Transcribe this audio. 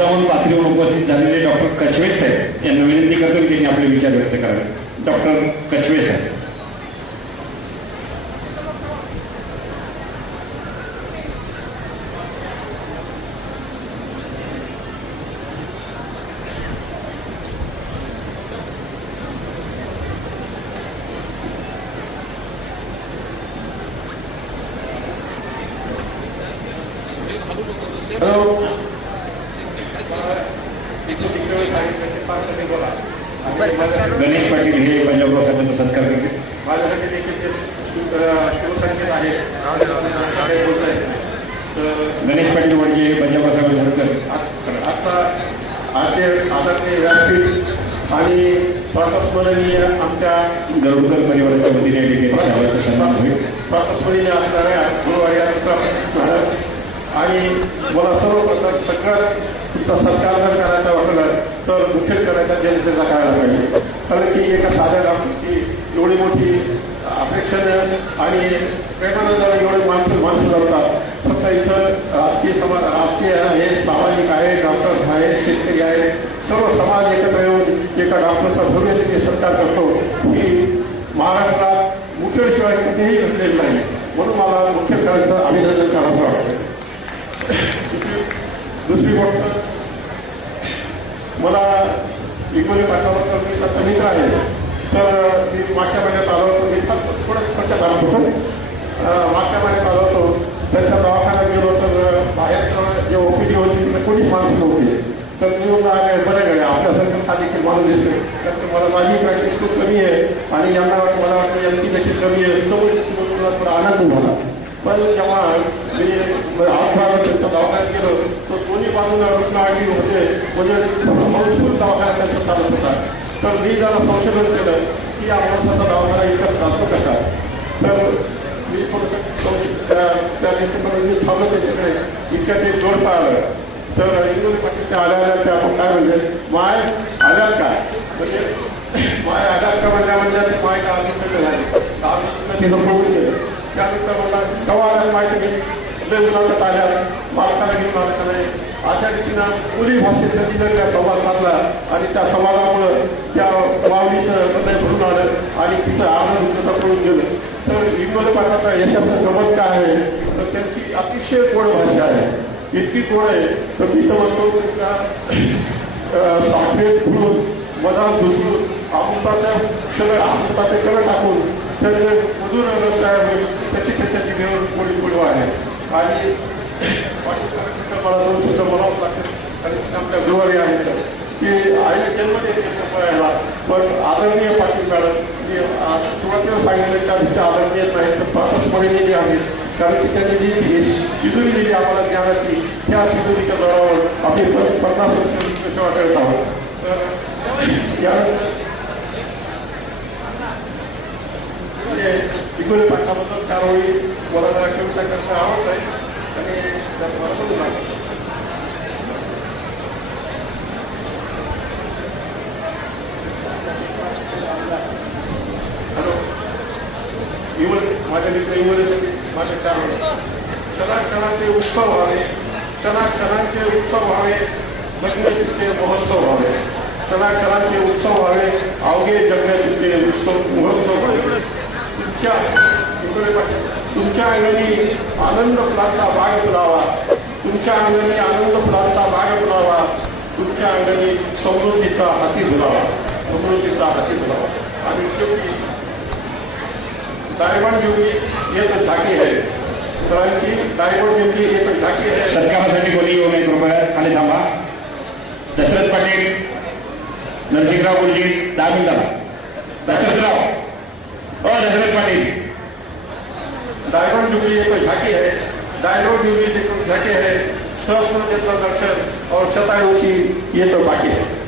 स्वतःहून पातळीवर उपस्थित झालेले डॉक्टर कछवे साहेब यांना विनंती करतो की त्यांनी आपले विचार व्यक्त करावे. डॉक्टर कछवे साहेब. गणेश पाटील हे पंजाबराव साहेबांचा सत्कार करते माझ्यासाठी देखील ते शु- अ, शुभसंकेत आहे बोलत तर गणेश पाटील म्हणजे पंजाबराव साहेबांचा सत्कार आता आद्य आदरणीय व्यासपीठ आणि प्रातस्मरणीय आमच्या गरुडकर परिवाराच्या वतीने ठिकाणी साहेबांचा सन्मान होईल. प्रातस्मरणीय असणाऱ्या गुरुवारी आणि मला सर्वप्रथम सगळ्यात तुमचा सरकार जर करायचा वाटलं तर मुखेल करायचा जनतेचा करायला पाहिजे. कारण की एका साध्या डॉक्टरची एवढी मोठी अपेक्षानं आणि प्रेमानं जर एवढे माणसं माणसं जातात फक्त इथं राजकीय समाज राजकीय हे सामाजिक आहे डॉक्टर आहे शेतकरी आहे सर्व समाज एकत्र येऊन एका डॉक्टरचा भव्य तिथे सत्कार करतो. की महाराष्ट्रात मुखेलशिवाय कुठेही घडलेलं नाही. म्हणून मला मुख्य करायचं अभिनंदन करायचं वाटतं. दुसरी गोष्ट मला इकोली पाठाबद्दल मित्र आहे. तर मी मागच्या महिन्यात आलो होतो. मी थोडं खर्च झाला होतो. मागच्या महिन्यात आलो होतो. त्यांच्या दवाखान्यात गेलो तर बाहेरचं जे ओपीडी होती तिथे कोणीच माणसं नव्हती. तर मी आले अरे बरं गड्या आपल्यासारखं हा देखील माणूस दिसले तर मला माझी प्रॅक्टिस खूप कमी आहे. आणि यांना वाटतं मला वाटतं यांची देखील कमी आहे. सगळी थोडा आनंद झाला. पण जेव्हा मी हात झाला त्यांच्या दवाखान्यात गेलो तर दोन्ही बाजूला रुग्णागी होते. म्हणजे हाऊसफुल दवाखाना त्यांचा चालत होता. तर मी जरा संशोधन केलं की या माणसाचा दवाखाना इतर चालतो कसा? तर मी त्या- त्या मी थांबलो त्याच्याकडे. इतक्या ते जोड पाळलं तर इंग्रजी पाटील आल्या आल्या त्या आपण काय म्हणजे माय आल्याल का म्हणजे माय आधार का म्हणल्या म्हणजे माय का आधी सगळं झाली. तिथं पळून गेलं. त्यानंतर मला गव्हाला माहिती घे मुलाखत आल्या मालकाला घेऊन आलं अशा रीतीनं मुली भाषेत तिथं त्या संवाद साधला आणि त्या संवादामुळं त्या वावणीचं हृदय भरून आलं आणि तिचं आनंद तिथं पळून गेलं. तर विनोद पाठाचा यशाचं गमत काय आहे? तर त्यांची अतिशय गोड भाषा आहे. इतकी गोड आहे तर मी तर म्हणतो की त्या साखरेत घुलून मधात घुसून अमृताच्या सगळं अमृताचे कलर टाकून त्यांचे मधुर रस्त्यावर होईल त्याची त्याच्याची घेऊन गोडी गोडवा आहे आणि पाकिस्तानात मला दोन सुद्धा बोलावं लागतं कारण आमच्या गुरुवारी आहेत की आईला जन्म देते पळायला पण आदरणीय पाटील मॅडम मी सुरुवातीला सांगितलं त्या दृष्टी आदरणीय नाही तर प्रातस्मरणीय आहेत कारण की त्यांनी जी शिजुरी दिली आम्हाला ज्ञानाची त्या शिजुरीच्या दरावर आम्ही पन्नास रुपये सेवा करत आहोत तर यानंतर म्हणजे इकडे कारवाई मला जरा कविता करणं आवडत उत्सव व्हावे क्षणा क्षणांचे उत्सव व्हावे जगण्याचे महोत्सव व्हावे उत्सव व्हावे अवघे जगण्याचे उत्सव महोत्सव व्हावे तुमच्या इकडे पाटील तुमच्या आनंद फुलांचा बाग फुलावा तुमच्या अंगाने आनंद फुलांचा बाग फुलावा तुमच्या अंगाने समृद्धीचा हाती फुलावा समृद्धीचा हाती फुलावा आणि शेवटी डायमंड ज्युबली एक झाकी आहे सरांची डायमंड ज्युबली एक झाकी आहे सत्कारासाठी कोणी येऊ दशरथ पाटील नरसिंहराव गुरुजी दहा दशरथराव हो दशरथ पाटील डायमंड जुबली एक झाकी है डायमंड जुबली एक झांकी है सहस्त्र दर्शन और शतायुषी ये तो बाकी है।